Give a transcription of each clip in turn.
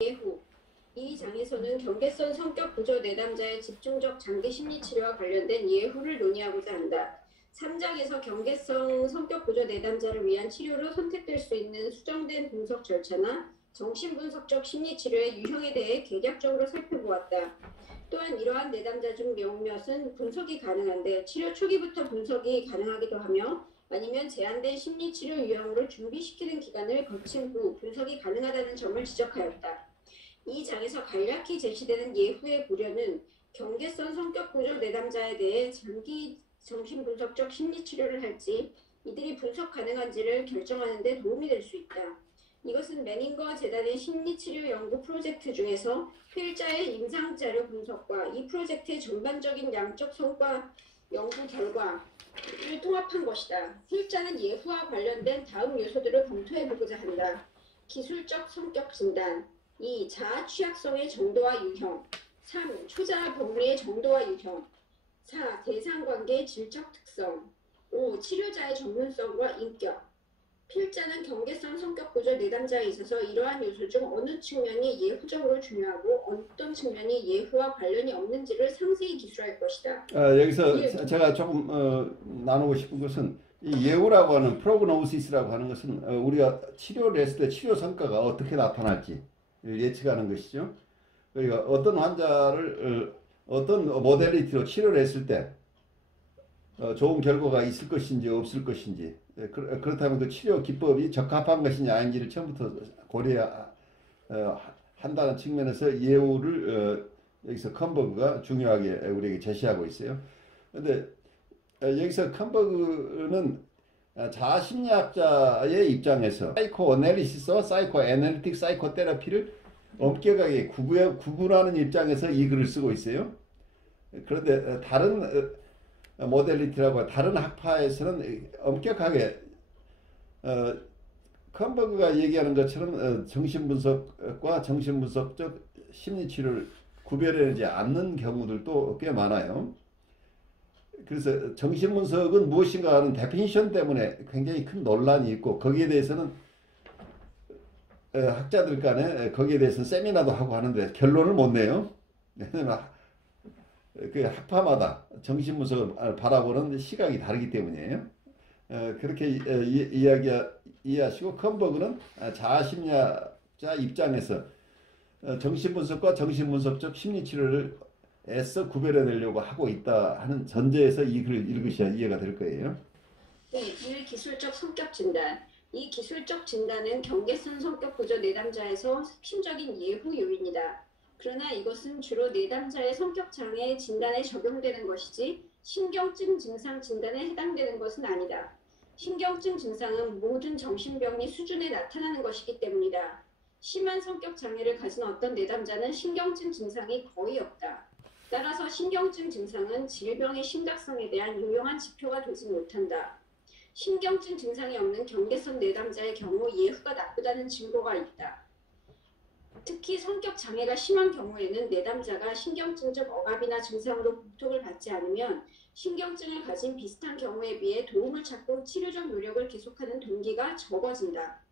예후. 이 장에서는 경계성 성격 구조 내담자의 집중적 장기 심리 치료와 관련된 예후를 논의하고자 한다. 3장에서 경계성 성격 구조 내담자를 위한 치료로 선택될 수 있는 수정된 분석 절차나 정신분석적 심리 치료의 유형에 대해 개략적으로 살펴보았다. 또한 이러한 내담자 중 몇몇은 분석이 가능한데 치료 초기부터 분석이 가능하기도 하며 아니면 제한된 심리치료 유형으로 준비시키는 기간을 거친 후 분석이 가능하다는 점을 지적하였다. 이 장에서 간략히 제시되는 예후의 고려는 경계성 성격구조 내담자에 대해 장기 정신분석적 심리치료를 할지 이들이 분석 가능한지를 결정하는 데 도움이 될 수 있다. 이것은 메닝거 재단의 심리치료 연구 프로젝트 중에서 필자의 임상자료 분석과 이 프로젝트의 전반적인 양적 성과 연구 결과를 통합한 것이다. 필자는 예후와 관련된 다음 요소들을 검토해보고자 한다. 기술적 성격 진단 2. 자아 취약성의 정도와 유형 3. 초자아 범위의 정도와 유형 4. 대상관계의 질적 특성 5. 치료자의 전문성과 인격 필자는 경계성 성격구조 내담자에 있어서 이러한 요소 중 어느 측면이 예후적으로 중요하고 어떤 측면이 예후와 관련이 없는지를 상세히 기술할 것이다. 여기서 제가 조금 나누고 싶은 것은 이 예후라고 하는 프로그노시스라고 하는 것은 우리가 치료를 했을 때 치료 성과가 어떻게 나타날지 예측하는 것이죠. 그러니까 어떤 환자를 어떤 모델리티로 치료를 했을 때 좋은 결과가 있을 것인지 없을 것인지 그렇다면 그 치료 기법이 적합한 것이냐 아닌지를 처음부터 고려한다는 측면에서 예후를 여기서 컴버그가 중요하게 우리에게 제시하고 있어요. 그런데 여기서 컴버그는 자아심리학자의 입장에서 사이코 애널리시스와 사이코 애널리틱 사이코 테라피를 엄격하게 구분하는 입장에서 이 글을 쓰고 있어요. 그런데 다른 모델리티라고 다른 학파에서는 엄격하게 컴버그가 얘기하는 것처럼 정신분석과 정신분석적 심리치료를 구별하지 않는 경우들도 꽤 많아요. 그래서 정신분석은 무엇인가 하는 데피니션 때문에 굉장히 큰 논란이 있고 거기에 대해서는 학자들 간에 거기에 대해서는 세미나도 하고 하는데 결론을 못 내요. 그 학파마다 정신분석을 바라보는 시각이 다르기 때문이에요. 그렇게 이해하시고 컴버그는 자아심리학자 입장에서 정신분석과 정신분석적 심리치료를 애써 구별해내려고 하고 있다 하는 전제에서 이 글을 읽으셔야 이해가 될 거예요. 네, 1. 기술적 성격 진단. 이 기술적 진단은 경계성 성격 구조 내담자에서 핵심적인 예후 요인이다. 그러나 이것은 주로 내담자의 성격 장애 진단에 적용되는 것이지 신경증 증상 진단에 해당되는 것은 아니다. 신경증 증상은 모든 정신병리 수준에 나타나는 것이기 때문이다. 심한 성격 장애를 가진 어떤 내담자는 신경증 증상이 거의 없다. 따라서 신경증 증상은 질병의 심각성에 대한 유용한 지표가 되지 못한다. 신경증 증상이 없는 경계성 내담자의 경우 예후가 나쁘다는 증거가 있다. 특히 성격 장애가 심한 경우에는 내담자가 신경증적 억압이나 증상으로 고통을 받지 않으면 신경증을 가진 비슷한 경우에 비해 도움을 찾고 치료적 노력을 계속하는 동기가 적어진다.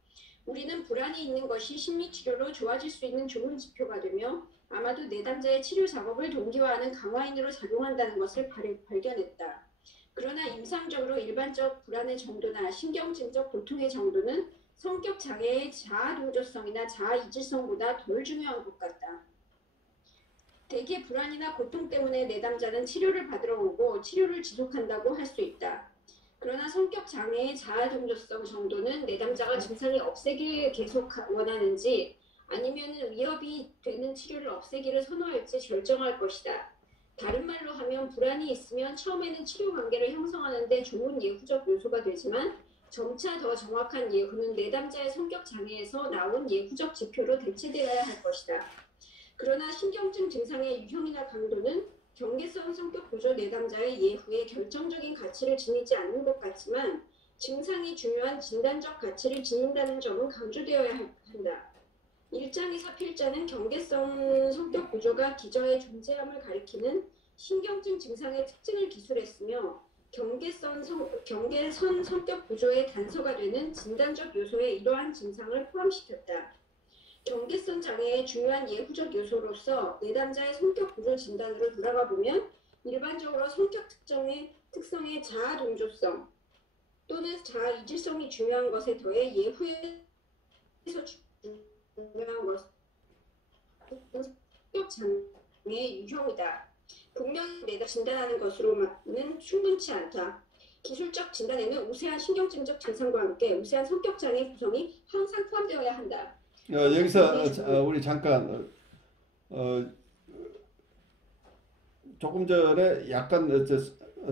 우리는 불안이 있는 것이 심리치료로 좋아질 수 있는 좋은 지표가 되며 아마도 내담자의 치료 작업을 동기화하는 강화인으로 작용한다는 것을 발견했다. 그러나 임상적으로 일반적 불안의 정도나 신경증적 고통의 정도는 성격 장애의 자아 동조성이나 자아 이질성보다 덜 중요한 것 같다. 대개 불안이나 고통 때문에 내담자는 치료를 받으러 오고 치료를 지속한다고 할 수 있다. 그러나 성격 장애의 자아 동조성 정도는 내담자가 증상이 없애기를 계속 원하는지 아니면 위협이 되는 치료를 없애기를 선호할지 결정할 것이다. 다른 말로 하면 불안이 있으면 처음에는 치료 관계를 형성하는 데 좋은 예후적 요소가 되지만 점차 더 정확한 예후는 내담자의 성격 장애에서 나온 예후적 지표로 대체되어야 할 것이다. 그러나 신경증 증상의 유형이나 강도는 경계성 성격 구조 내담자의 예후에 결정적인 가치를 지니지 않는 것 같지만 증상이 중요한 진단적 가치를 지닌다는 점은 강조되어야 한다. 1장에서 필자는 경계성 성격 구조가 기저의 존재함을 가리키는 신경증 증상의 특징을 기술했으며 경계선 성격 구조의 단서가 되는 진단적 요소에 이러한 증상을 포함시켰다. 경계성 장애의 중요한 예후적 요소로서 내담자의 성격 구조 진단으로 돌아가 보면 일반적으로 성격 특성의 자아 동조성 또는 자아 이질성이 중요한 것에 더해 예후에서 중요한 것은 성격 장애의 유형이다. 분명히 내가 진단하는 것으로는 충분치 않다. 기술적 진단에는 우세한 신경증적 증상과 함께 우세한 성격 장애 구성이 항상 포함되어야 한다. 여기서 우리 잠깐 조금 전에 약간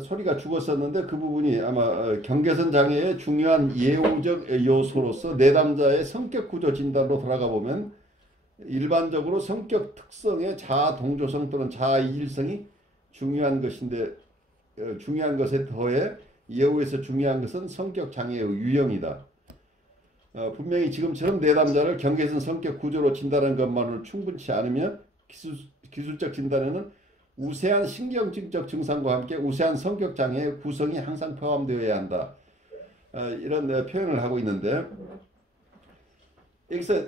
소리가 죽었었는데 그 부분이 아마 경계선 장애의 중요한 예후적 요소로서 내담자의 성격 구조 진단으로 돌아가 보면 일반적으로 성격 특성의 자아 동조성 또는 자아 이질성이 중요한 것인데 중요한 것에 더해 예후에서 중요한 것은 성격 장애의 유형이다. 분명히 지금처럼 내담자를 경계선 성격 구조로 진단하는 것만으로 충분치 않으며 기술적 진단에는 우세한 신경증적 증상과 함께 우세한 성격 장애의 구성이 항상 포함되어야 한다. 이런 표현을 하고 있는데 여기서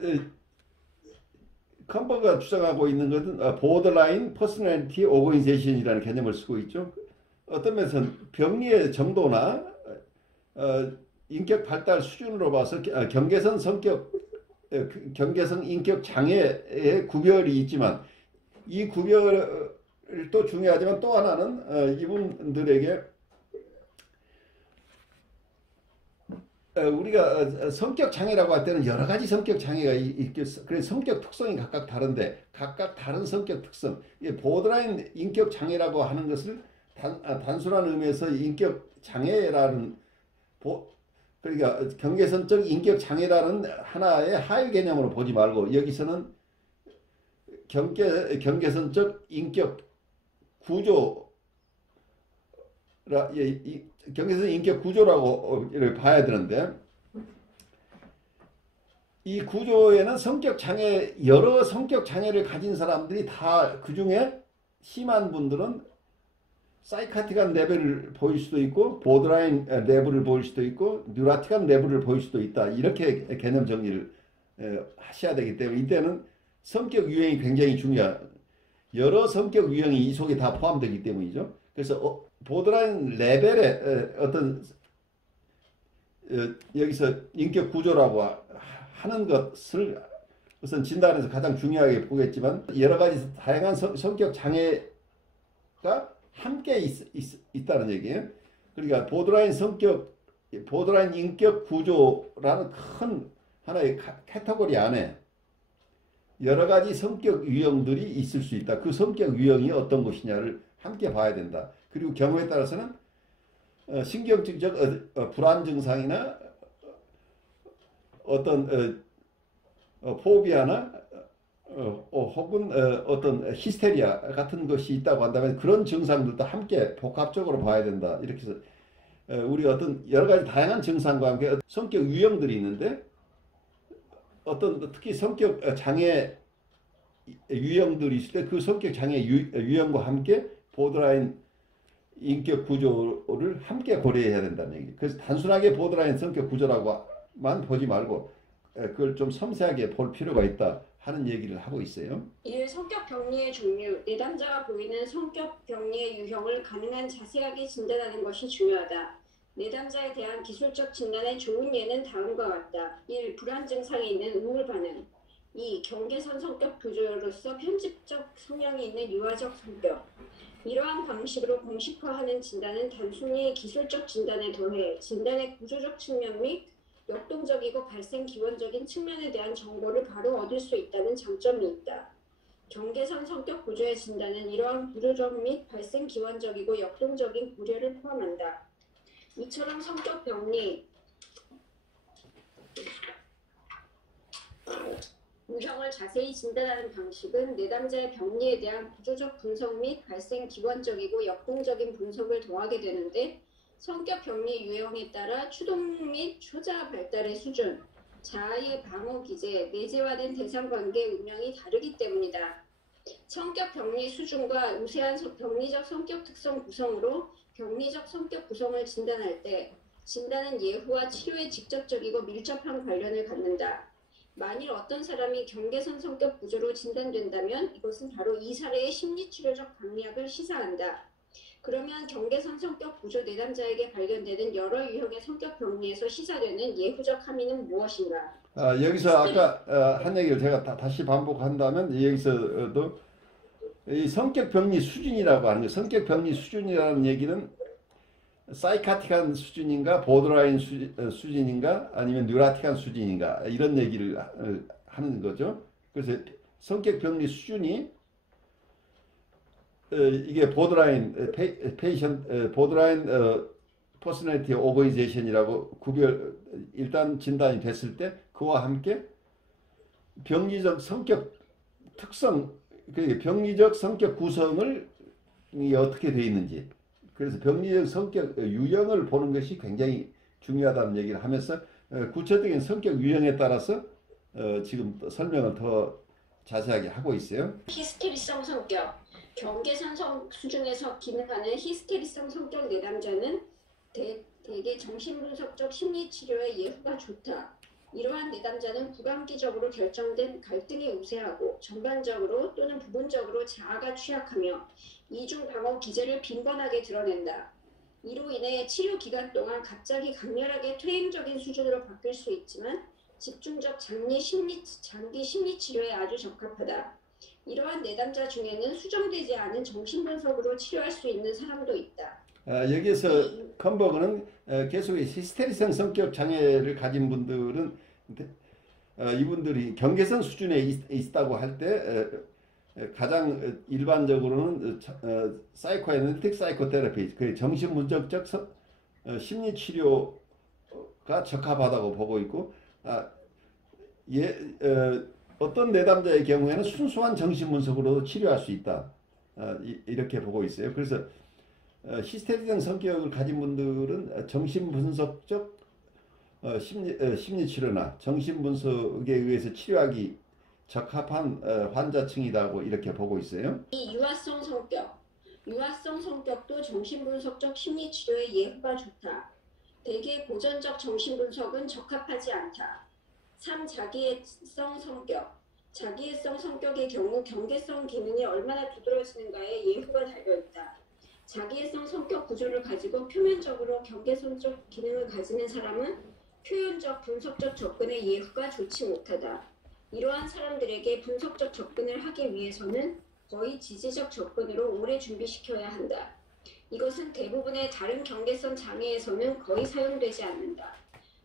컴버가 주장하고 있는 것은 보더라인 퍼스널리티 오거니제이션이라는 개념을 쓰고 있죠. 어떤 면에서는 병리의 정도나 인격 발달 수준으로 봐서 경계선 인격 장애의 구별이 있지만 이 구별도 중요하지만 또 하나는 이분들에게 우리가 성격 장애라고 할 때는 여러 가지 성격 장애가 있겠어. 그래서 성격 특성이 각각 다른데 각각 다른 성격 특성. 보더라인 인격 장애라고 하는 것을 단순한 의미에서 인격 장애라는 그러니까 경계선적 인격 장애라는 하나의 하위 개념으로 보지 말고 여기서는 경계선적 인격 구조 경계선 인격 구조라고 봐야 되는데 이 구조에는 여러 성격 장애를 가진 사람들이 다 그 중에 심한 분들은 사이카틱한 레벨을 보일 수도 있고 보드라인 레벨을 보일 수도 있고 뉴라틱한 레벨을 보일 수도 있다. 이렇게 개념 정리를 하셔야 되기 때문에 이때는 성격 유형이 굉장히 중요한 여러 성격 유형이 이 속에 다 포함되기 때문이죠. 그래서 보드라인 레벨의 어떤 여기서 인격 구조라고 하는 것을 우선 진단에서 가장 중요하게 보겠지만 여러 가지 다양한 성격 장애가 함께 있다는 얘기예요. 그러니까 보드라인 인격 구조라는 큰 하나의 카테고리 안에 여러 가지 성격 유형들이 있을 수 있다. 그 성격 유형이 어떤 것이냐를 함께 봐야 된다. 그리고 경우에 따라서는 신경증적 불안 증상이나 어떤 포비아나 혹은 어떤 히스테리아 같은 것이 있다고 한다면 그런 증상들도 함께 복합적으로 봐야 된다. 이렇게 해서 우리 어떤 여러 가지 다양한 증상과 함께 성격 유형들이 있는데 어떤 특히 성격 장애 유형들이 있을 때 그 성격 장애 유형과 함께 보드라인 인격 구조를 함께 고려해야 된다는 얘기. 그래서 단순하게 보드라인 성격 구조라고만 보지 말고 그걸 좀 섬세하게 볼 필요가 있다 하는 얘기를 하고 있어요. 1. 성격 병리의 종류. 내담자가 보이는 성격 병리의 유형을 가능한 자세하게 진단하는 것이 중요하다. 내담자에 대한 기술적 진단의 좋은 예는 다음과 같다. 1. 불안 증상이 있는 우울 반응. 2. 경계선 성격 구조로서 편집적 성향이 있는 유아적 성격. 이러한 방식으로 공식화하는 진단은 단순히 기술적 진단에 더해 진단의 구조적 측면 및 역동적이고 발생 기원적인 측면에 대한 정보를 바로 얻을 수 있다는 장점이 있다. 경계선 성격 구조의 진단은 이러한 구조적 및 발생 기원적이고 역동적인 고려를 포함한다. 이처럼 성격 병리 유형을 자세히 진단하는 방식은 내담자의 병리에 대한 구조적 분석 및 발생 기원적이고 역동적인 분석을 더하게 되는데 성격 병리 유형에 따라 추동 및 초자 발달의 수준, 자아의 방어 기제, 내재화된 대상 관계 운명이 다르기 때문이다. 성격 병리 수준과 우세한 병리적 성격 특성 구성으로 병리적 성격 구성을 진단할 때 진단은 예후와 치료에 직접적이고 밀접한 관련을 갖는다. 만일 어떤 사람이 경계선 성격 구조로 진단된다면 이것은 바로 이 사례의 심리치료적 강약을 시사한다. 그러면 경계선 성격 구조 내담자에게 발견되는 여러 유형의 성격 병리에서 시사되는 예후적 함의는 무엇인가? 여기서 아까 한 얘기를 제가 다시 반복한다면 여기서도 이 성격 병리 수준이라고 하는 거, 성격 병리 수준이라는 얘기는 사이카틱한 수준인가, 보드라인 수준인가, 아니면 뉴라틱한 수준인가 이런 얘기를 하는 거죠. 그래서 성격 병리 수준이 이게 보드라인 보드라인 퍼스널리티 오거니제이션이라고 일단 진단이 됐을 때 그와 함께 병리적 성격 특성, 병리적 성격 구성을 이 어떻게 되어 있는지, 그래서 병리적 성격 유형을 보는 것이 굉장히 중요하다는 얘기를 하면서 구체적인 성격 유형에 따라서 지금 설명을 더 자세하게 하고 있어요. 히스테리성 성격, 경계선 수준에서 기능하는 히스테리성 성격 내담자는 대개 정신분석적 심리치료의 예후가 좋다. 이러한 내담자는 구강기적으로 결정된 갈등이 우세하고 전반적으로 또는 부분적으로 자아가 취약하며 이중 방어 기제를 빈번하게 드러낸다. 이로 인해 치료 기간 동안 갑자기 강렬하게 퇴행적인 수준으로 바뀔 수 있지만 집중적 장기 심리 치료에 아주 적합하다. 이러한 내담자 중에는 수정되지 않은 정신분석으로 치료할 수 있는 사람도 있다. 여기에서 컨버그는 계속 히스테리성 성격 장애를 가진 분들은 이분들이 경계선 수준에 있다고 할 때 가장 일반적으로는 사이코애널리틱 사이코테라피, 그 정신분석적 심리치료가 적합하다고 보고 있고, 어떤 내담자의 경우에는 순수한 정신분석으로도 치료할 수 있다, 이렇게 보고 있어요. 그래서 히스테리성 성격을 가진 분들은 정신분석적 심리치료나 정신분석에 의해서 치료하기 적합한 환자층이라고 이렇게 보고 있어요. 이 유아성 성격도 정신분석적 심리치료의 예후가 좋다. 대개 고전적 정신분석은 적합하지 않다. 3. 자기애성 성격. 자기애성 성격의 경우 경계성 기능이 얼마나 두드러지는가에 예후가 달려있다. 자기애성 성격 구조를 가지고 표면적으로 경계선적 기능을 가지는 사람은 표현적 분석적 접근의 예후가 좋지 못하다. 이러한 사람들에게 분석적 접근을 하기 위해서는 거의 지지적 접근으로 오래 준비시켜야 한다. 이것은 대부분의 다른 경계선 장애에서는 거의 사용되지 않는다.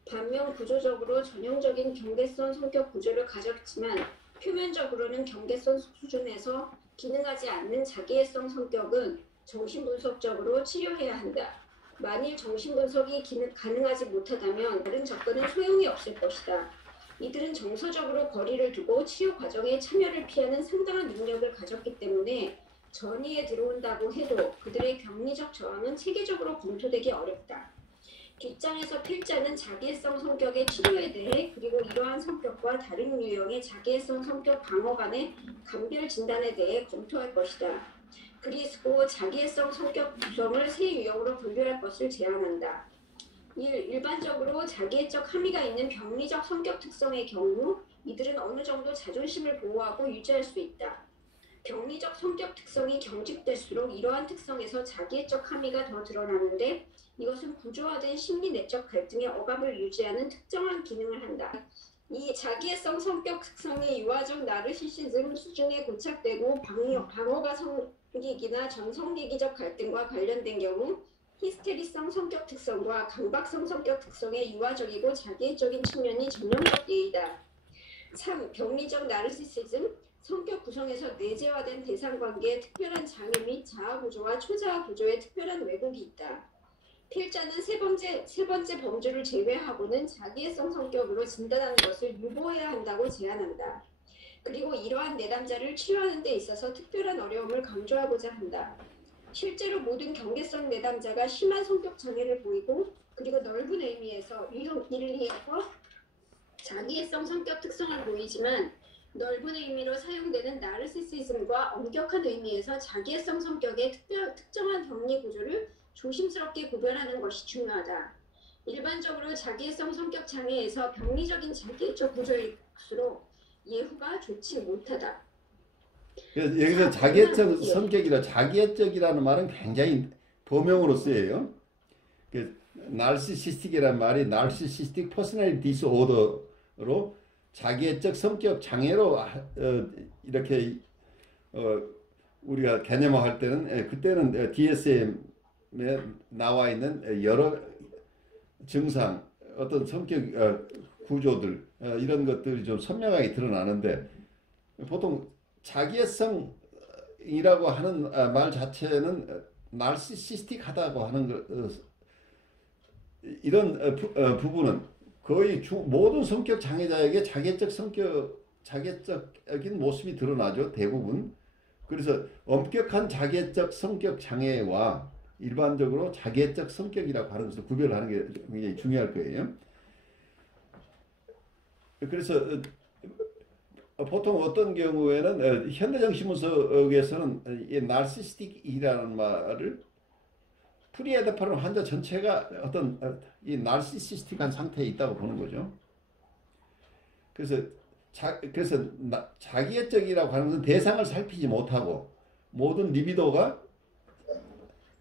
반면 구조적으로 전형적인 경계선 성격 구조를 가졌지만 표면적으로는 경계선 수준에서 기능하지 않는 자기애성 성격은 정신분석적으로 치료해야 한다. 만일 정신분석이 가능하지 못하다면 다른 접근은 소용이 없을 것이다. 이들은 정서적으로 거리를 두고 치료 과정에 참여를 피하는 상당한 능력을 가졌기 때문에 전이에 들어온다고 해도 그들의 병리적 저항은 체계적으로 검토되기 어렵다. 뒷장에서 필자는 자기애성 성격의 치료에 대해 그리고 이러한 성격과 다른 유형의 자기애성 성격 방어 간의 감별 진단에 대해 검토할 것이다. 그리고 자기애성 성격 구성을 세 유형으로 분류할 것을 제안한다. 1. 일반적으로 자기애적 함의가 있는 병리적 성격 특성의 경우 이들은 어느 정도 자존심을 보호하고 유지할 수 있다. 병리적 성격 특성이 경직될수록 이러한 특성에서 자기애적 함의가 더 드러나는데 이것은 구조화된 심리 내적 갈등의 억압을 유지하는 특정한 기능을 한다. 이 자기애성 성격 특성이 유아적 나르시시즘 수준에 고착되고 방어가 성기기나 전성기기적 갈등과 관련된 경우 히스테리성 성격 특성과 강박성 성격 특성의 유아적이고 자기애적인 측면이 전형적 예이다. 3. 병리적 나르시시즘 성격 구성에서 내재화된 대상관계에 특별한 장애 및 자아구조와 초자아 구조에 특별한 왜곡이 있다. 필자는 세 번째 범주를 제외하고는 자기애성 성격으로 진단하는 것을 유보해야 한다고 제안한다. 그리고 이러한 내담자를 치료하는 데 있어서 특별한 어려움을 강조하고자 한다. 실제로 모든 경계성 내담자가 심한 성격 장애를 보이고 그리고 넓은 의미에서 유형 1에서 자기애성 성격 특성을 보이지만 넓은 의미로 사용되는 나르시시즘과 엄격한 의미에서 자기애성 성격의 특정한 병리 구조를 조심스럽게 구별하는 것이 중요하다. 일반적으로 자기애성 성격 장애에서 병리적인 자기애적 구조의 갈수록 예후가 좋지 못하다. 그래서 여기서 자기애적 자기애적이라는 말은 굉장히 범용으로 쓰여요. 그 narcissistic이라는 말이 narcissistic personality disorder로 자기애적 성격 장애로 이렇게 우리가 개념화할 때는 그때는 DSM에 나와 있는 여러 증상, 어떤 성격 구조들 이런 것들이 좀 선명하게 드러나는데 보통 자기애성이라고 하는 말 자체는 나르시시스틱하다고 하는 이런 부분은 거의 모든 성격 장애자에게 자기애적인 모습이 드러나죠, 대부분. 그래서 엄격한 자기애적 성격 장애와 일반적으로 자기애적 성격이라고 하는 것을 구별하는 게 굉장히 중요할 거예요. 그래서 보통 어떤 경우에는 현대정신분석에서는 이 나르시스틱이라는 말을 프리에드파는 환자 전체가 어떤 이 나르시시스틱한 상태에 있다고 보는 거죠. 그래서 자기애적이라고 하는 것은 대상을 살피지 못하고 모든 리비도가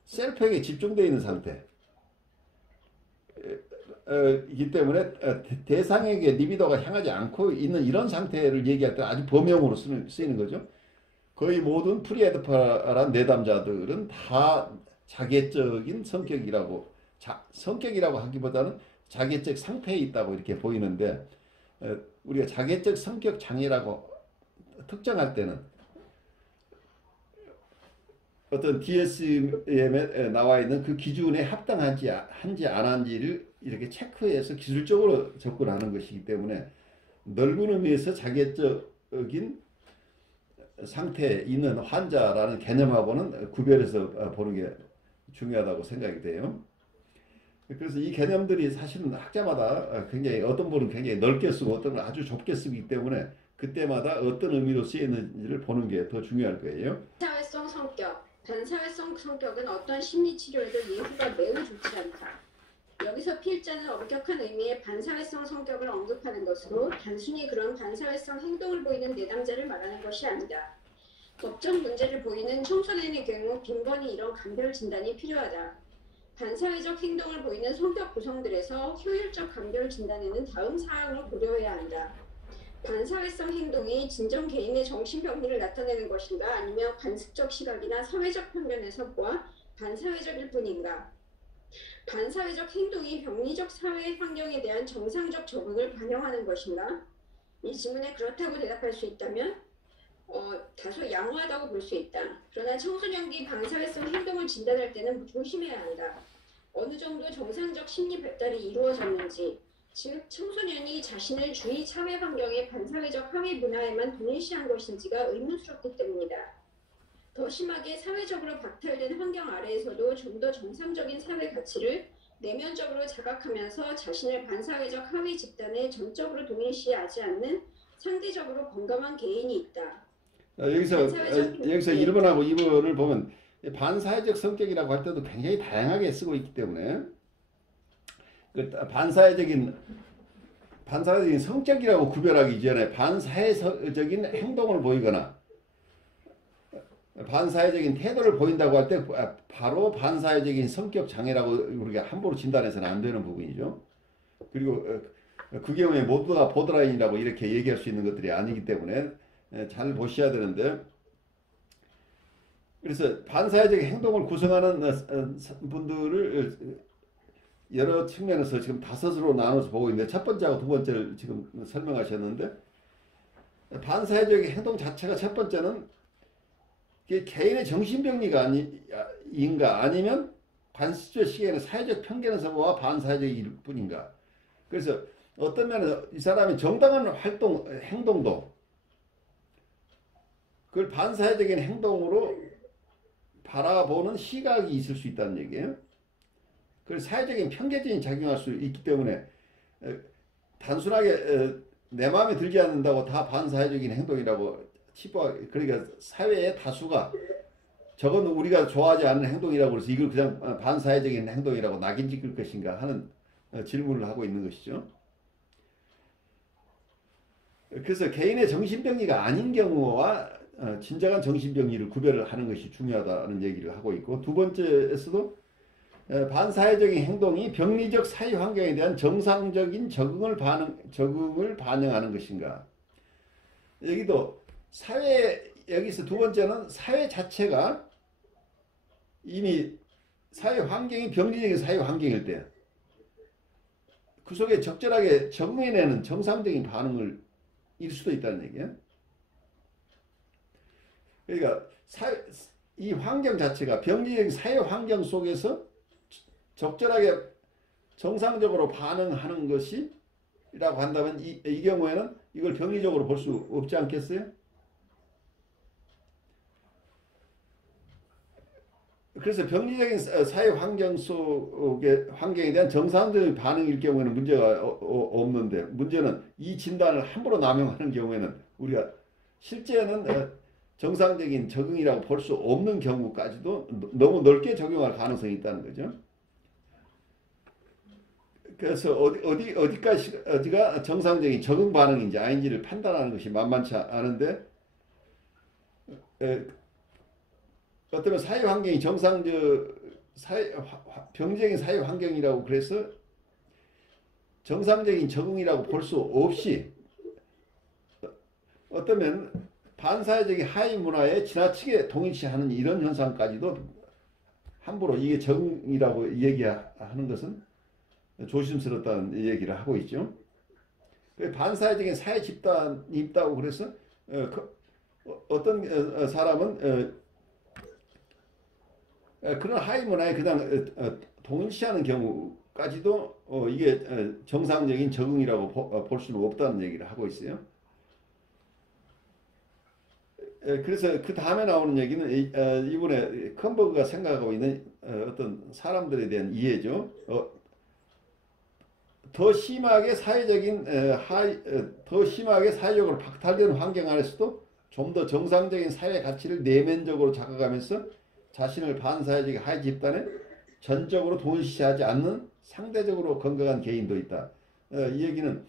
셀프에게 집중되어 있는 상태. 이기 때문에 대상에게 리비도가 향하지 않고 있는 이런 상태를 얘기할 때 아주 범용으로 쓰이는 거죠. 거의 모든 프리에드파란 내담자들은 다 자기애적인 성격이라고 하기보다는 자기애적 상태에 있다고 이렇게 보이는데 우리가 자기애적 성격 장애라고 특정할 때는 어떤 DSM에 나와 있는 그 기준에 합당한지 안 한지를 이렇게 체크해서 기술적으로 접근하는 것이기 때문에 넓은 의미에서 자기애적인 상태에 있는 환자라는 개념하고는 구별해서 보는 게 중요하다고 생각이 돼요. 그래서 이 개념들이 사실은 학자마다 굉장히 어떤 분은 굉장히 넓게 쓰고 어떤 분은 아주 좁게 쓰기 때문에 그때마다 어떤 의미로 쓰이는지를 보는 게 더 중요할 거예요. 반사회성 성격. 반사회성 성격은 어떤 심리치료에도 예후가 매우 좋지 않다. 여기서 필자는 엄격한 의미의 반사회성 성격을 언급하는 것으로 단순히 그런 반사회성 행동을 보이는 내담자를 말하는 것이 아니다. 법적 문제를 보이는 청소년의 경우 빈번히 이런 감별 진단이 필요하다. 반사회적 행동을 보이는 성격 구성들에서 효율적 감별 진단에는 다음 사항을 고려해야 한다. 반사회성 행동이 진정 개인의 정신병리를 나타내는 것인가 아니면 관습적 시각이나 사회적 편견에서 보아 반사회적일 뿐인가. 반사회적 행동이 병리적 사회 환경에 대한 정상적 적응을 반영하는 것인가? 이 질문에 그렇다고 대답할 수 있다면 다소 양호하다고 볼 수 있다. 그러나 청소년기 반사회성 행동을 진단할 때는 조심해야 한다. 어느 정도 정상적 심리 발달이 이루어졌는지, 즉 청소년이 자신을 주위 사회 환경의 반사회적 하위 문화에만 동일시한 것인지가 의문스럽기 때문이다. 더 심하게 사회적으로 박탈된 환경 아래에서도 좀 더 정상적인 사회 가치를 내면적으로 자각하면서 자신을 반사회적 하위 집단에 전적으로 동일시하지 않는 상대적으로 건강한 개인이 있다. 여기서 1번하고 2번을 보면 반사회적 성격이라고 할 때도 굉장히 다양하게 쓰고 있기 때문에 반사회적인 성격이라고 구별하기 전에 반사회적인 행동을 보이거나 반사회적인 태도를 보인다고 할 때 바로 반사회적인 성격 장애라고 우리가 함부로 진단해서는 안 되는 부분이죠. 그리고 그 경우에 모두가 보드라인이라고 이렇게 얘기할 수 있는 것들이 아니기 때문에 잘 보셔야 되는데, 그래서 반사회적인 행동을 구성하는 분들을 여러 측면에서 지금 5으로 나눠서 보고 있는데 첫 번째하고 두 번째를 지금 설명하셨는데, 반사회적인 행동 자체가 첫 번째는 개인의 정신병리가 인가 아니면 관습적 시기에는 사회적 편견에서 보아 반사회적일 뿐인가. 그래서 어떤 면에서 이 사람이 정당한 행동도 그걸 반사회적인 행동으로 바라보는 시각이 있을 수 있다는 얘기예요. 그래서 사회적인 편견이 작용할 수 있기 때문에 단순하게 내 마음에 들지 않는다고 다 반사회적인 행동이라고 그러니까 사회의 다수가 저건 우리가 좋아하지 않는 행동이라고 해서 이걸 그냥 반사회적인 행동이라고 낙인 찍을 것인가 하는 질문을 하고 있는 것이죠. 그래서 개인의 정신병리가 아닌 경우와 진정한 정신병리를 구별을 하는 것이 중요하다는 얘기를 하고 있고, 두 번째에서도 반사회적인 행동이 병리적 사회 환경에 대한 정상적인 적응을 반영하는 것인가. 여기도 여기서 두 번째는 사회 자체가 이미 사회 환경이 병리적인 사회 환경일 때 그 속에 적절하게 적응해내는 정상적인 반응을 일 수도 있다는 얘기예요. 그러니까 이 환경 자체가 병리적인 사회 환경 속에서 적절하게 정상적으로 반응하는 것이라고 한다면 이 경우에는 이걸 병리적으로 볼 수 없지 않겠어요? 그래서 병리적인 사회 환경에 대한 정상적인 반응일 경우에는 문제가 없는데, 문제는 이 진단을 함부로 남용하는 경우에는 우리가 실제는 정상적인 적응이라고 볼 수 없는 경우까지도 너무 넓게 적용할 가능성이 있다는 거죠. 그래서 어디가 정상적인 적응 반응인지 아닌지를 판단하는 것이 만만치 않은데, 어쩌면 사회 환경이 병적인 사회 환경이라고 그래서 정상적인 적응이라고 볼 수 없이 어쩌면 반사회적인 하위 문화에 지나치게 동일시하는 이런 현상까지도 함부로 이게 적응이라고 얘기하는 것은 조심스럽다는 얘기를 하고 있죠. 반사회적인 사회 집단이 있다고 그래서 어떤 사람은 그런 하위 문화에 그냥 동일시하는 경우까지도 이게 정상적인 적응이라고 볼 수는 없다는 얘기를 하고 있어요. 그래서 그 다음에 나오는 얘기는 이번에 컴버그가 생각하고 있는 어떤 사람들에 대한 이해죠. 더 심하게 사회적으로 박탈되는 환경 안에서도 좀 더 정상적인 사회 가치를 내면적으로 자각하면서 자신을 반사회적 하위 집단에 전적으로 동일시하지 않는 상대적으로 건강한 개인도 있다. 이 얘기는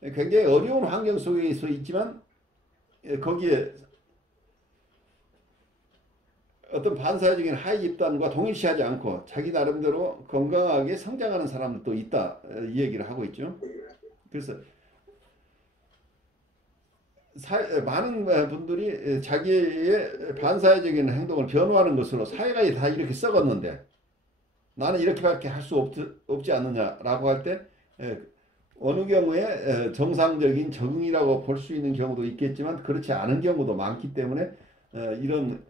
굉장히 어려운 환경 속에서 있지만 거기에 어떤 반사회적인 하위 집단과 동일시하지 않고 자기 나름대로 건강하게 성장하는 사람들도 있다. 이 얘기를 하고 있죠. 그래서 많은 분들이 자기의 반사회적인 행동을 변호하는 것으로 사회가 다 이렇게 썩었는데 나는 이렇게밖에 할 수 없지 않느냐라고 할 때 어느 경우에 정상적인 적응이라고 볼 수 있는 경우도 있겠지만 그렇지 않은 경우도 많기 때문에 이런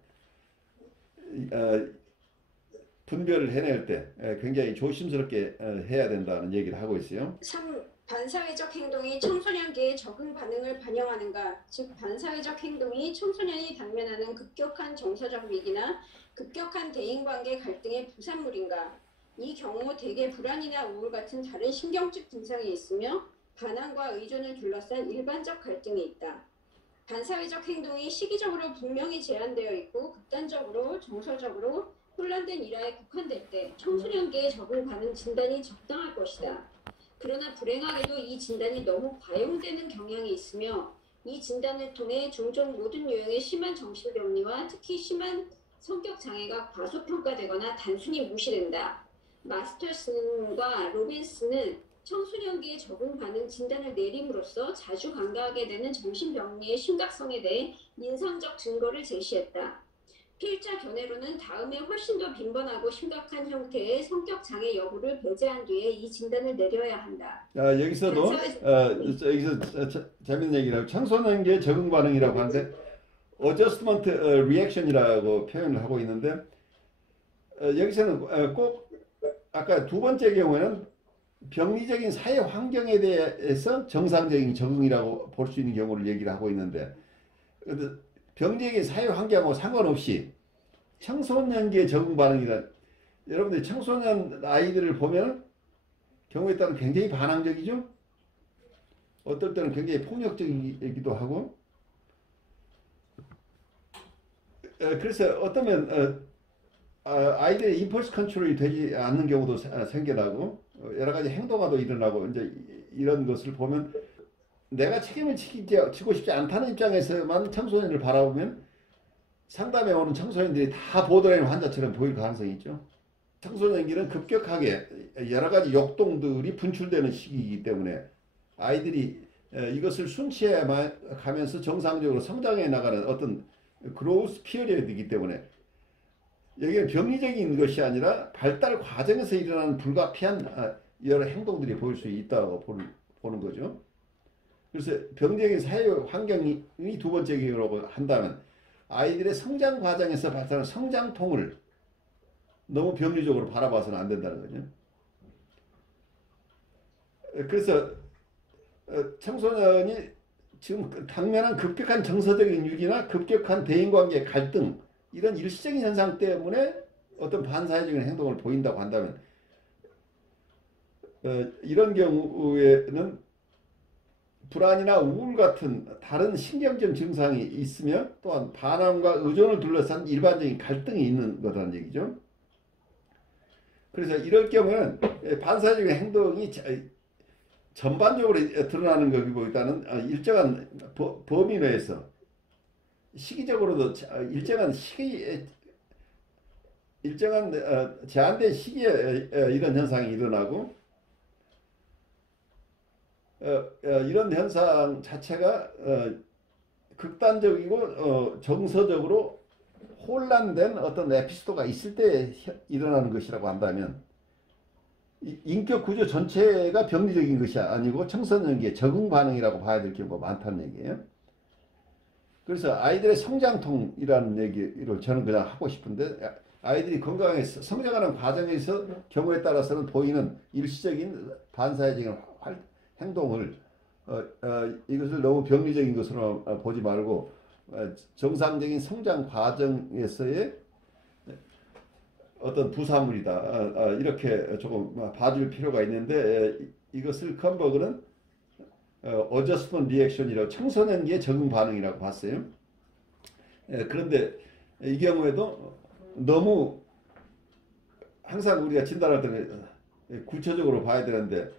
분별을 해낼 때 굉장히 조심스럽게 해야 된다는 얘기를 하고 있어요. 3. 반사회적 행동이 청소년기의 적응 반응을 반영하는가? 즉 반사회적 행동이 청소년이 당면하는 급격한 정서적 위기나 급격한 대인관계 갈등의 부산물인가? 이 경우 대개 불안이나 우울 같은 다른 신경적 증상이 있으며 반항과 의존을 둘러싼 일반적 갈등이 있다. 반사회적 행동이 시기적으로 분명히 제한되어 있고 극단적으로 정서적으로 혼란된 일화에 국한될 때 청소년기의 적응 반응 진단이 적당할 것이다. 그러나 불행하게도 이 진단이 너무 과용되는 경향이 있으며 이 진단을 통해 종종 모든 유형의 심한 정신병리와 특히 심한 성격장애가 과소평가되거나 단순히 무시된다. 마스터슨과 로빈슨은 청소년기의 적응 반응 진단을 내림으로써 자주 간과하게 되는 정신병리의 심각성에 대해 인상적 증거를 제시했다. 필자 견해로는 다음에 훨씬 더 빈번하고 심각한 형태의 성격 장애 여부를 배제한 뒤에 이 진단을 내려야 한다. 여기서 재밌는 얘기를 하고 청소년기의 적응 반응이라고 하는데 adjustment reaction이라고 표현을 하고 있는데 여기서는 꼭 아까 두 번째 경우에는 병리적인 사회 환경에 대해서 정상적인 적응이라고 볼 수 있는 경우를 얘기를 하고 있는데 병리적인 사회 환경하고 상관없이 청소년기의 적응 반응이란 여러분들 청소년 아이들을 보면 경우에 따라 굉장히 반항적이죠. 어떨 때는 굉장히 폭력적이기도 하고 그래서 어떠면 아이들의 임펄스 컨트롤이 되지 않는 경우도 생겨나고 여러 가지 행동화도 일어나고 이제 이런 것을 보면 내가 책임을 지고 싶지 않다는 입장에서만 청소년을 바라보면 상담에 오는 청소년들이 다 보더라인 환자처럼 보일 가능성이 있죠. 청소년기는 급격하게 여러 가지 역동들이 분출되는 시기이기 때문에 아이들이 이것을 순치해 가면서 정상적으로 성장해 나가는 어떤 그로우스 피리어드이기 때문에 여기는 병리적인 것이 아니라 발달 과정에서 일어나는 불가피한 여러 행동들이 보일 수 있다고 보는 거죠. 그래서 병적인 사회 환경이 두 번째 계기라고 한다면 아이들의 성장 과정에서 발생하는 성장통을 너무 병리적으로 바라봐서는 안 된다는 거죠. 그래서 청소년이 지금 당면한 급격한 정서적인 유기나 급격한 대인관계 갈등 이런 일시적인 현상 때문에 어떤 반사회적인 행동을 보인다고 한다면 이런 경우에는 불안이나 우울 같은 다른 신경적 증상이 있으며 또한 반항과 의존을 둘러싼 일반적인 갈등이 있는 거라는 얘기죠. 그래서 이럴 경우는 반사적인 행동이 전반적으로 드러나는 것보다는 일정한 범위 내에서 시기적으로도 일정한 제한된 시기에 이런 현상이 일어나고 이런 현상 자체가 극단적이고 정서적으로 혼란된 어떤 에피소드가 있을 때 일어나는 것이라고 한다면 인격 구조 전체가 병리적인 것이 아니고 청소년기의 적응 반응이라고 봐야 될 경우가 많다는 얘기예요. 그래서 아이들의 성장통이라는 얘기를 저는 그냥 하고 싶은데 아이들이 건강하게 성장하는 과정에서 경우에 따라서는 보이는 일시적인 반사회적인 행동을 이것을 너무 병리적인 것으로 보지 말고 정상적인 성장 과정에서의 어떤 부사물이다 이렇게 조금 봐줄 필요가 있는데 이것을 컴버그는 어저스먼트 리액션이라고 청소년기의 적응 반응이라고 봤어요. 그런데 이 경우에도 너무 항상 우리가 진단할 때는 구체적으로 봐야 되는데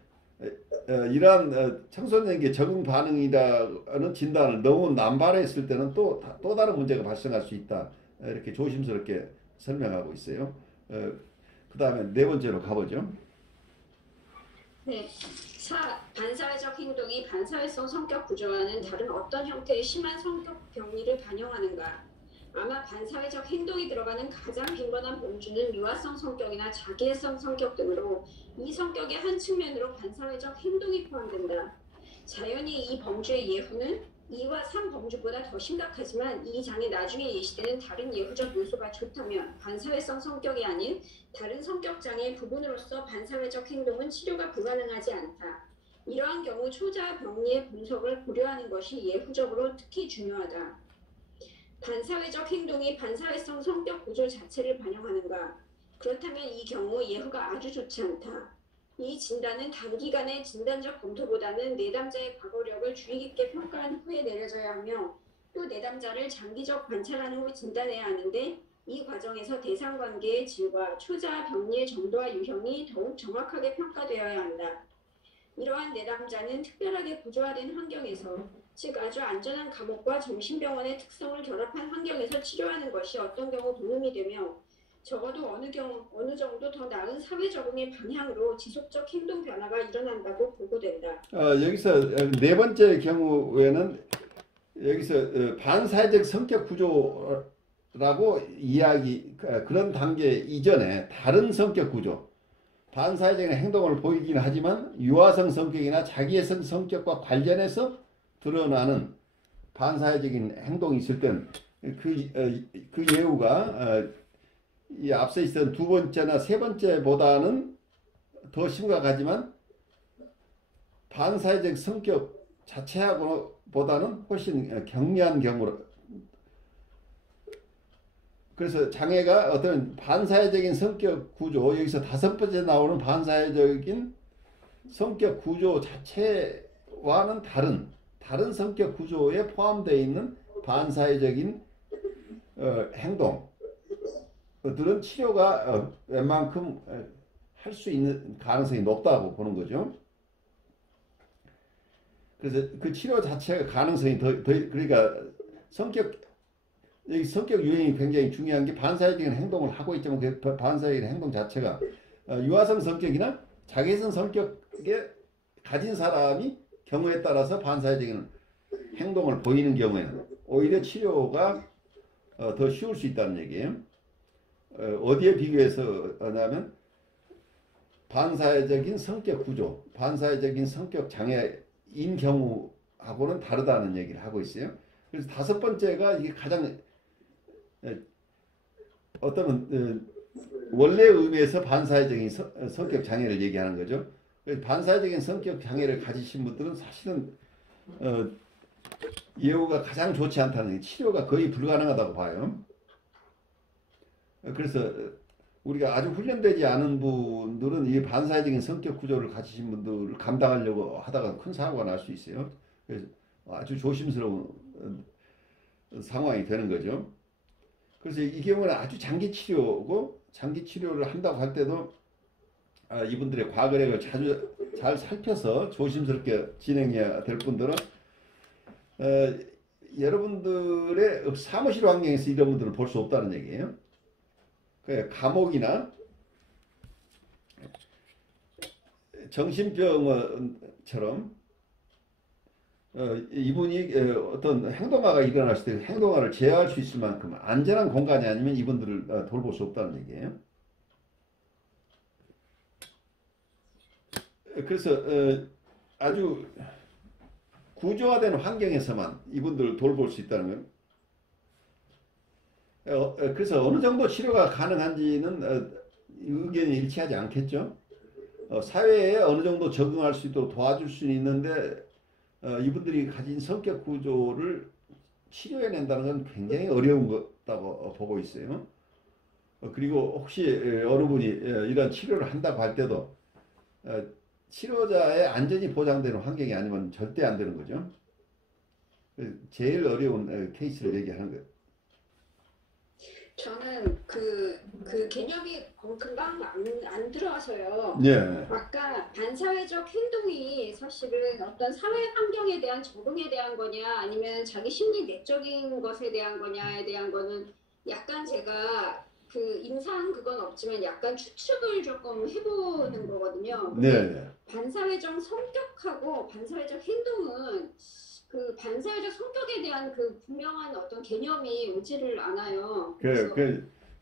이러한 청소년기의 적응 반응이라는 진단을 너무 남발했을 때는 또 다른 문제가 발생할 수 있다. 이렇게 조심스럽게 설명하고 있어요. 그 다음에 네 번째로 가보죠. 네. 4. 반사회적 행동이 반사회성 성격 구조와는 다른 어떤 형태의 심한 성격 병리를 반영하는가? 아마 반사회적 행동이 들어가는 가장 빈번한 범주는 유아성 성격이나 자기애성 성격 등으로 이 성격의 한 측면으로 반사회적 행동이 포함된다. 자연히 이 범주의 예후는 2와 3 범주보다 더 심각하지만 이 장에 나중에 예시되는 다른 예후적 요소가 좋다면 반사회성 성격이 아닌 다른 성격 장애의 부분으로서 반사회적 행동은 치료가 불가능하지 않다. 이러한 경우 초자 병리의 분석을 고려하는 것이 예후적으로 특히 중요하다. 반사회적 행동이 반사회성 성격 구조 자체를 반영하는가? 그렇다면 이 경우 예후가 아주 좋지 않다. 이 진단은 단기간의 진단적 검토보다는 내담자의 과거력을 주의 깊게 평가한 후에 내려져야 하며 또 내담자를 장기적 관찰한 후 진단해야 하는데 이 과정에서 대상관계의 질과 초자 병리의 정도와 유형이 더욱 정확하게 평가되어야 한다. 이러한 내담자는 특별하게 구조화된 환경에서 즉 아주 안전한 감옥과 정신병원의 특성을 결합한 환경에서 치료하는 것이 어떤 경우 도움이 되며 적어도 어느 정도 더 나은 사회 적응의 방향으로 지속적 행동 변화가 일어난다고 보고된다. 여기서 네 번째 경우에는 여기서 반사회적 성격 구조라고 이야기 그런 단계 이전에 다른 성격 구조 반사회적인 행동을 보이긴 하지만 유아성 성격이나 자기애성 성격과 관련해서 드러나는 반사회적인 행동이 있을 땐 그 예우가 이 앞서 있었던 두 번째나 세 번째보다는 더 심각하지만 반사회적 성격 자체하고보다는 훨씬 경미한 경우로 그래서 장애가 어떤 반사회적인 성격 구조 여기서 다섯 번째 나오는 반사회적인 성격 구조 자체와는 다른 성격 구조에 포함되어 있는 반사회적인 행동들은 치료가 웬만큼 할 수 있는 가능성이 높다고 보는 거죠. 그래서 그 치료 자체가 가능성이 그러니까 성격, 여기 성격 유형이 굉장히 중요한 게 반사회적인 행동을 하고 있지만 그 반사회적인 행동 자체가 유아성 성격이나 자기성 성격에 가진 사람이 경우에 따라서 반사회적인 행동을 보이는 경우에는 오히려 치료가 더 쉬울 수 있다는 얘기예요. 어디에 비교해서 하냐면 반사회적인 성격 구조, 반사회적인 성격 장애인 경우하고는 다르다는 얘기를 하고 있어요. 그래서 다섯 번째가 이게 가장 어떤 원래 의미에서 반사회적인 성격 장애를 얘기하는 거죠. 반사회적인 성격 장애를 가지신 분들은 사실은 예후가 가장 좋지 않다는 게 치료가 거의 불가능하다고 봐요. 그래서 우리가 아주 훈련되지 않은 분들은 이 반사회적인 성격 구조를 가지신 분들을 감당하려고 하다가 큰 사고가 날 수 있어요. 그래서 아주 조심스러운 상황이 되는 거죠. 그래서 이 경우는 아주 장기 치료고 장기 치료를 한다고 할 때도 이분들의 과거력을 잘 살펴서 조심스럽게 진행해야 될 분들은 여러분들의 사무실 환경에서 이런 분들을 볼 수 없다는 얘기예요. 감옥이나 정신병원처럼 이분이 어떤 행동화가 일어났을 때 행동화를 제어할 수 있을 만큼 안전한 공간이 아니면 이분들을 돌볼 수 없다는 얘기예요. 그래서 아주 구조화된 환경에서만 이분들을 돌볼 수 있다는 거예요. 그래서 어느 정도 치료가 가능한지는 의견이 일치하지 않겠죠. 사회에 어느 정도 적응할 수 있도록 도와줄 수는 있는데 이분들이 가진 성격 구조를 치료해낸다는 건 굉장히 어려운 거다고 보고 있어요. 그리고 혹시 어느 분이 이런 치료를 한다고 할 때도 치료자의 안전이 보장되는 환경이 아니면 절대 안 되는 거죠. 제일 어려운 케이스를 얘기하는 거예요. 저는 그 개념이 금방 안 들어와서요. 네. 아까 반사회적 행동이 사실은 어떤 사회 환경에 대한 적응에 대한 거냐 아니면 자기 심리 내적인 것에 대한 거냐에 대한 거는 약간 제가 그 임상 그건 없지만 약간 추측을 조금 해보는 거거든요. 네. 반사회적 성격하고 반사회적 행동은 그 반사회적 성격에 대한 그 분명한 어떤 개념이 오지를 않아요.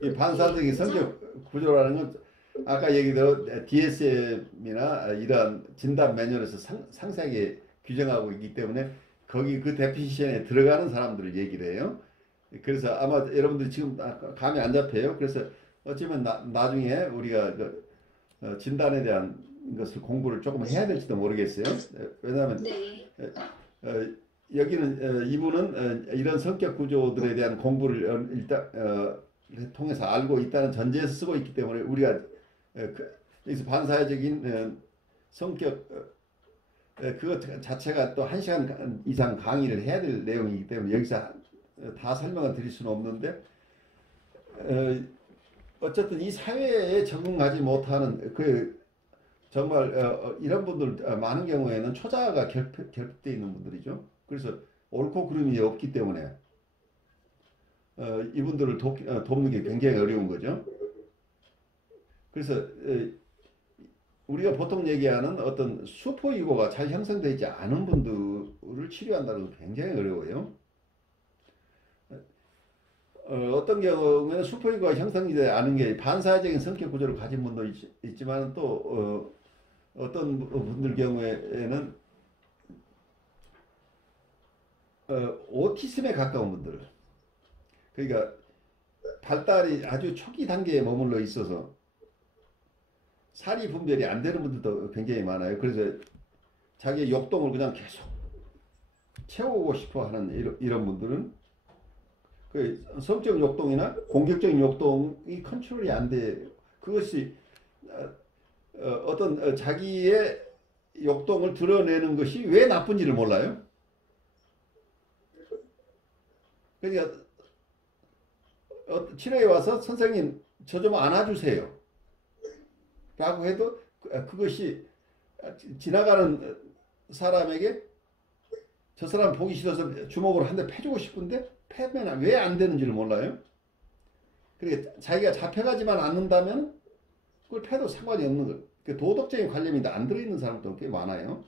이 반사적인 성격 구조라는 건 아까 얘기대로 DSM이나 이러한 진단 매뉴얼에서 상세하게 규정하고 있기 때문에 거기 그 데피니션에 들어가는 사람들을 얘기를 해요. 그래서 아마 여러분들이 지금 감이 안 잡혀요. 그래서 어쩌면 나중에 우리가 진단에 대한 것을 공부를 조금 해야 될지도 모르겠어요. 왜냐하면 네. 여기는 이분은 이런 성격 구조들에 대한 공부를 일단 통해서 알고 있다는 전제에서 쓰고 있기 때문에 우리가 여기서 반사회적인 성격 그것 자체가 또 1시간 이상 강의를 해야 될 내용이기 때문에 여기서 다 설명을 드릴 수는 없는데 어쨌든 이 사회에 적응하지 못하는 정말 이런 분들 많은 경우에는 초자아가 결핍되어 있는 분들이죠. 그래서 옳고 그름이 없기 때문에 이분들을 돕는 게 굉장히 어려운 거죠. 그래서 우리가 보통 얘기하는 어떤 슈퍼이고가 잘 형성되지 않은 분들을 치료한다는 건 굉장히 어려워요. 어떤 경우에는 슈퍼이고가 형성이 되지 않은 게 반사회적인 성격 구조를 가진 분도 있지만 또 어떤 분들 경우에는 오티즘에 가까운 분들, 그러니까 발달이 아주 초기 단계에 머물러 있어서 사리 분별이 안 되는 분들도 굉장히 많아요. 그래서 자기의 욕동을 그냥 계속 채우고 싶어 하는 이런 분들은 그 성적 욕동이나 공격적인 욕동이 컨트롤이 안 돼. 그것이 어떤 자기의 욕동을 드러내는 것이 왜 나쁜지를 몰라요. 그러니까 치료에 와서 선생님 저 좀 안아주세요 라고 해도 그것이 지나가는 사람에게 저 사람 보기 싫어서 주먹으로 한 대 패주고 싶은데 패면 왜 안 되는지를 몰라요. 그러니까 자기가 잡혀가지만 않는다면 그걸 패도 상관이 없는 거예요. 그 도덕적인 관념이 안 들어있는 사람도 꽤 많아요.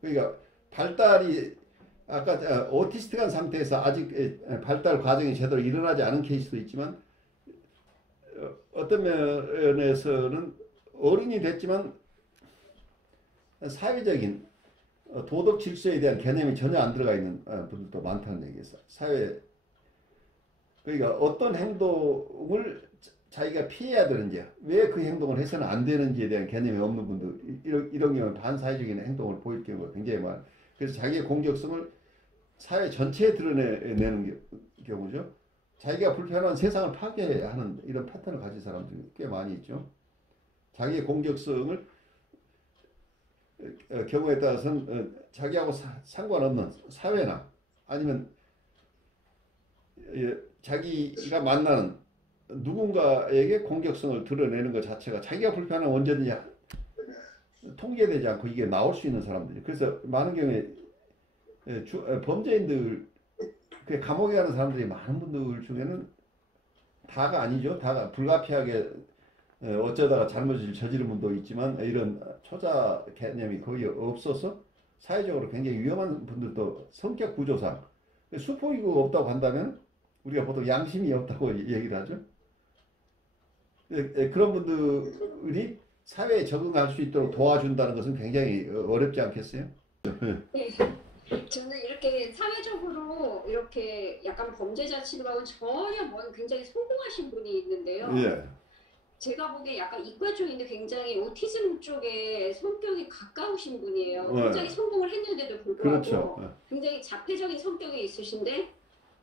그러니까 발달이 아까 오티스틱한 상태에서 아직 발달 과정이 제대로 일어나지 않은 케이스도 있지만 어떤 면에서는 어른이 됐지만 사회적인 도덕 질서에 대한 개념이 전혀 안 들어가 있는 분들도 많다는 얘기예요. 사회 그러니까 어떤 행동을 자기가 피해야 되는지 왜 그 행동을 해서는 안 되는지에 대한 개념이 없는 분들 이런 경우는 반사회적인 행동을 보일 경우가 굉장히 많아요. 그래서 자기의 공격성을 사회 전체에 드러내는 경우죠. 자기가 불편한 세상을 파괴하는 이런 패턴을 가진 사람들이 꽤 많이 있죠. 자기의 공격성을 경우에 따라서는 자기하고 상관없는 사회나 아니면 자기가 만나는 누군가에게 공격성을 드러내는 것 자체가 자기가 불편하면 언제든지 통제되지 않고 이게 나올 수 있는 사람들이. 그래서 많은 경우에 범죄인들, 감옥에 가는 사람들이 많은 분들 중에는 다가 아니죠. 다가 불가피하게 어쩌다가 잘못을 저지른 분도 있지만 이런 초자 개념이 거의 없어서 사회적으로 굉장히 위험한 분들도 성격 구조상 수포기구가 없다고 한다면 우리가 보통 양심이 없다고 얘기를 하죠. 그런 분들이 사회에 적응할 수 있도록 도와준다는 것은 굉장히 어렵지 않겠어요? 네. 저는 이렇게 사회적으로 이렇게 약간 범죄자 취급하고 전혀 굉장히 성공하신 분이 있는데요. 예. 제가 보기에 약간 이과 쪽인데 굉장히 오티즘 쪽에 성격이 가까우신 분이에요. 네. 굉장히 성공을 했는데도 불구하고 그렇죠. 굉장히 자폐적인 성격이 있으신데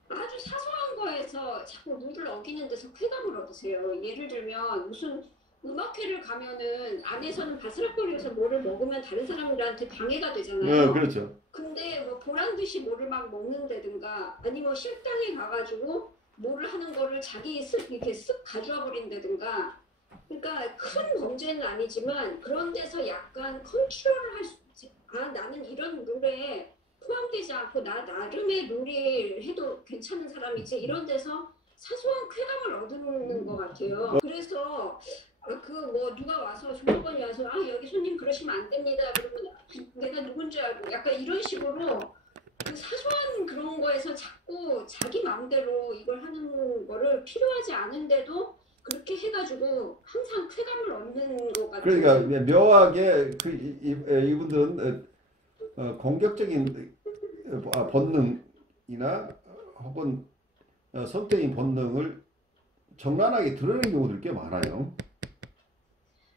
아주 사소한 거에서 자꾸 룰을 어기는 데서 쾌감을 얻으세요. 예를 들면 무슨 음악회를 가면은 안에서는 바스락거리면서 뭐를 먹으면 다른 사람들한테 방해가 되잖아요. 그렇죠. 근데 뭐 보란 듯이 뭐를 막 먹는다든가 아니면 식당에 가가지고 뭐를 하는 거를 자기 이렇게 쓱 가져와 버린다든가. 그러니까 큰 범죄는 아니지만 그런 데서 약간 컨트롤을 할 수 있지. 아, 나는 이런 룰에 포함되지 않고 나 나름의 룰이 해도 괜찮은 사람이지. 이런 데서 사소한 쾌감을 얻는 것 같아요. 그래서 그 뭐 누가 와서 종업원이 와서 아 여기 손님 그러시면 안 됩니다. 그러면 내가 누군지 알고 약간 이런 식으로 그 사소한 그런 거에서 자꾸 자기 마음대로 이걸 하는 거를 필요하지 않은데도 그렇게 해가지고 항상 쾌감을 얻는 것 같아요. 그러니까 묘하게 이분들은 공격적인 본능이나 혹은 성적인 본능을 적나라하게 드러내는 경우들이 꽤 많아요.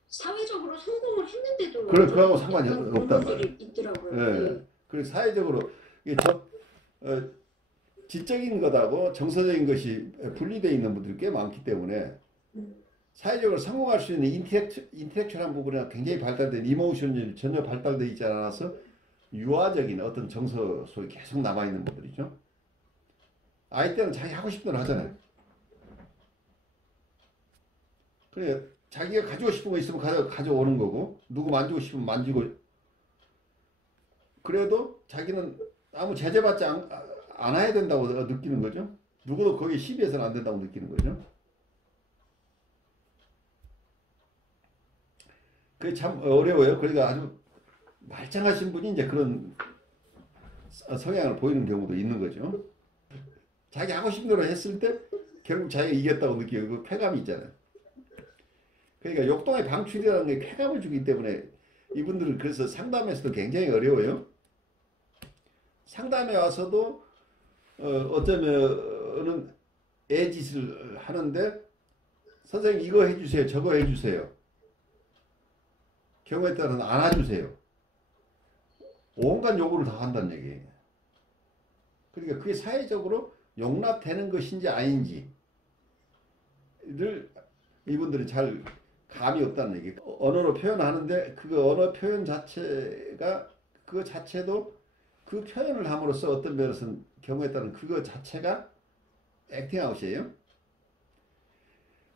사회적으로 성공을 했는데도 그거하고 상관이 없단 말이에요. 있더라고요. 예. 네. 그리고 사회적으로 이게 지적인 것하고 정서적인 것이 분리되어 있는 분들이 꽤 많기 때문에 사회적으로 성공할 수 있는 인텔렉츄얼한 부분이 굉장히 발달된 이모션이 전혀 발달되어 있지 않아서 유아적인 어떤 정서 속에 계속 남아있는 분들이죠. 아이 때는 자기 하고 싶은 대로 하잖아요. 그래 자기가 가지고 싶은 거 있으면 가져오는 거고 누구 만지고 싶으면 만지고 그래도 자기는 아무 제재받지 않아야 된다고 느끼는 거죠. 누구도 거기에 시비해서는 안 된다고 느끼는 거죠. 그게 참 어려워요. 그러니까 아주 말짱하신 분이 이제 그런 성향을 보이는 경우도 있는 거죠. 자기 하고 싶은 대로 했을 때 결국 자기가 이겼다고 느끼고 그 쾌감이 있잖아요. 그러니까 욕동의 방출이라는 게 쾌감을 주기 때문에 이분들은 그래서 상담에서도 굉장히 어려워요. 상담에 와서도 어쩌면은 애짓을 하는데 선생님 이거 해주세요 저거 해주세요 경우에 따라서는 안아주세요 온갖 요구를 다 한다는 얘기예요. 그러니까 그게 사회적으로 용납되는 것인지 아닌지를 이분들이 잘 감이 없다는 얘기. 언어로 표현하는데 그 언어 표현 자체가 그거 자체도 그 표현을 함으로써 어떤 면에서는 경우에 따른 그거 자체가 액팅아웃이에요.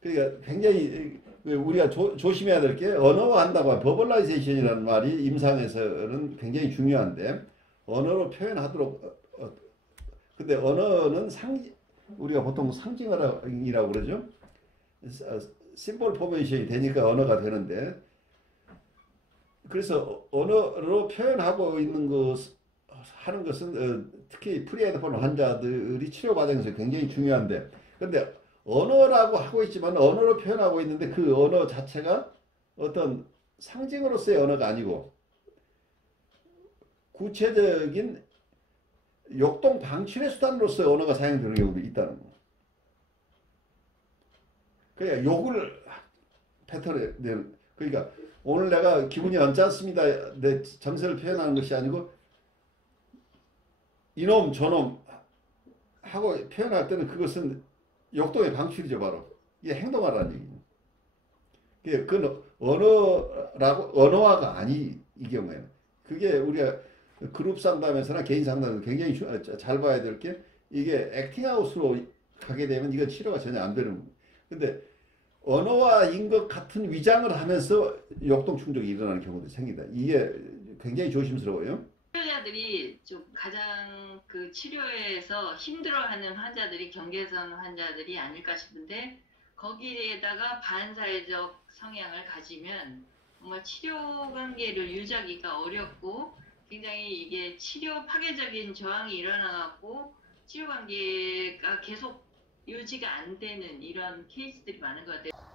그러니까 굉장히 우리가 조심해야 될 게 언어화한다고 버벌라이제이션이라는 말이 임상에서는 굉장히 중요한데 언어로 표현하도록 근데 언어는 우리가 보통 상징어라고 그러죠. 심볼 포메이션이 되니까 언어가 되는데 그래서 언어로 표현하고 있는 하는 것은 특히 프리헤드폰 환자들이 치료 과정에서 굉장히 중요한데 근데 언어라고 하고 있지만 언어로 표현하고 있는데 그 언어 자체가 어떤 상징으로서의 언어가 아니고 구체적인 역동 방출의 수단으로서의 언어가 사용되는 경우도 있다는 거. 그러니까 욕을 패턴에 그러니까 오늘 내가 기분이 언짢습니다. 내 정서를 표현하는 것이 아니고 이놈 저놈 하고 표현할 때는 그것은 역동의 방출이죠 바로. 이게 행동하라는 얘기예요. 그건 언어화가 아니 이 경우에는. 그게 우리가 그룹 상담에서나 개인 상담에서 굉장히 잘 봐야 될 게 이게 액팅아웃으로 가게 되면 이건 치료가 전혀 안 되는. 근데 언어화인 것 같은 위장을 하면서 역동 충족이 일어나는 경우도 생긴다. 이게 굉장히 조심스러워요. 치료자들이 좀 가장 그 치료에서 힘들어하는 환자들이 경계선 환자들이 아닐까 싶은데 거기에다가 반사회적 성향을 가지면 정말 치료 관계를 유지하기가 어렵고 굉장히 이게 치료 파괴적인 저항이 일어나갖고 치료 관계가 계속 유지가 안 되는 이런 케이스들이 많은 것 같아요.